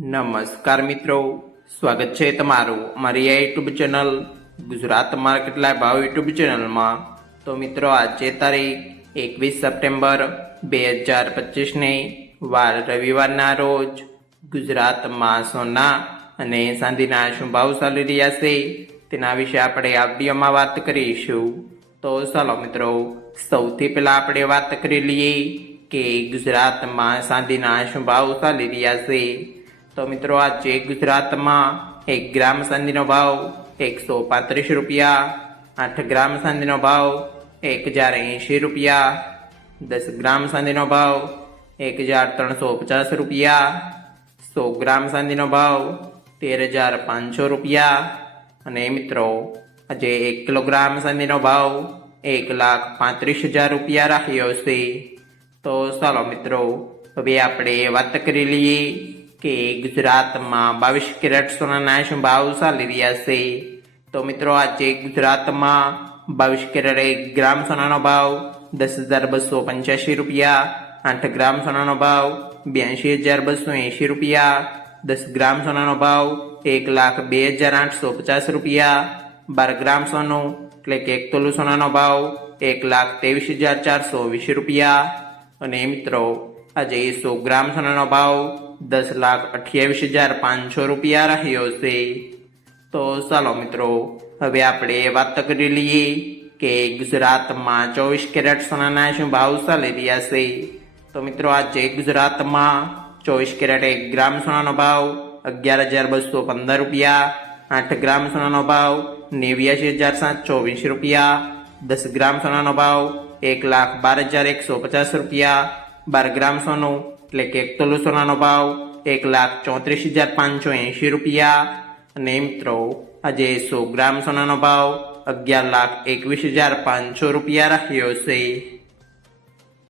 નમસ્કાર મિત્રો. સ્વાગત છે તમારું અમારી આ યુટ્યુબ ચેનલ ગુજરાત માર્કેટલા ભાવ યુટ્યુબ ચેનલમાં. તો મિત્રો, આજે તારીખ એકવીસ સપ્ટેમ્બર બે હજાર પચીસને વાર રવિવારના રોજ ગુજરાતમાં સોના અને ચાંદીના શું ભાવ ચાલી રહ્યા છે તેના વિશે આપણે આ વિડીયોમાં વાત કરીશું. તો ચાલો મિત્રો, સૌથી પહેલાં આપણે વાત કરી લઈએ કે ગુજરાતમાં ચાંદીના શું ભાવ ચાલી રહ્યા છે. તો મિત્રો આજે ગુજરાતમાં એક ગ્રામ ચાંદીનો ભાવ એકસો પાંત્રીસ રૂપિયા, આઠ ગ્રામ ચાંદીનો ભાવ એક હજાર એંશી રૂપિયા, દસ ગ્રામ ચાંદીનો ભાવ એક હજાર ત્રણસો પચાસ રૂપિયા, સો ગ્રામ ચાંદીનો ભાવ તેર હજાર પાંચસો રૂપિયા. અને મિત્રો, આજે એક કિલોગ્રામ ચાંદીનો ભાવ એક લાખ પાંત્રીસ હજાર રૂપિયા રાખ્યો છે. તો ચાલો મિત્રો, હવે આપણે વાત કરી લઈએ કે ગુજરાતમાં બાવીસ કેરેટ સોનાના શું ભાવ ચાલી રહ્યા છે. તો મિત્રો, આજે ગુજરાતમાં બાવીસ કેરેટ એક ગ્રામ સોનાનો ભાવ દસ હજાર બસો પંચ્યાસી રૂપિયા, આઠ ગ્રામ સોનાનો ભાવ બ્યાસી હજાર બસો એંશી રૂપિયા, દસ ગ્રામ સોનાનો ભાવ એક લાખ બે હજાર આઠસો પચાસ રૂપિયા, બાર ગ્રામ સોનું એટલે કે એક તોલું સોનાનો ભાવ એક લાખ ત્રેવીસ હજાર ચારસો વીસ રૂપિયા. અને મિત્રો, આજે સો ગ્રામ સોનાનો ભાવ દસ લાખ અઠ્યાવીસ હજાર પાંચસો રૂપિયા રહ્યો છે. તો ચાલો મિત્રો, હવે આપણે વાત કરી લઈએ કે ગુજરાતમાં ચોવીસ કેરેટ સોનાના શું ભાવ ચાલી રહ્યા છે. તો મિત્રો, આજે ગુજરાતમાં ચોવીસ કેરેટ એક ગ્રામ સોનાનો ભાવ અગિયાર હજાર બસો પંદર રૂપિયા, આઠ ગ્રામ સોનાનો ભાવ નેવ્યાસી હજાર સાતસો વીસ રૂપિયા, દસ ગ્રામ સોનાનો ભાવ એક લાખ બાર હજાર એકસો પચાસ રૂપિયા, બાર ગ્રામ સોનું એટલે કે એક તોલું સોનાનો ભાવ એક લાખ ચોત્રીસ હજાર પાંચસો એંશી રૂપિયા. અને મિત્રો, આજે સો ગ્રામ સોનાનો ભાવ અગિયાર લાખ એકવીસ હજાર પાંચસો રૂપિયા રાખ્યો છે.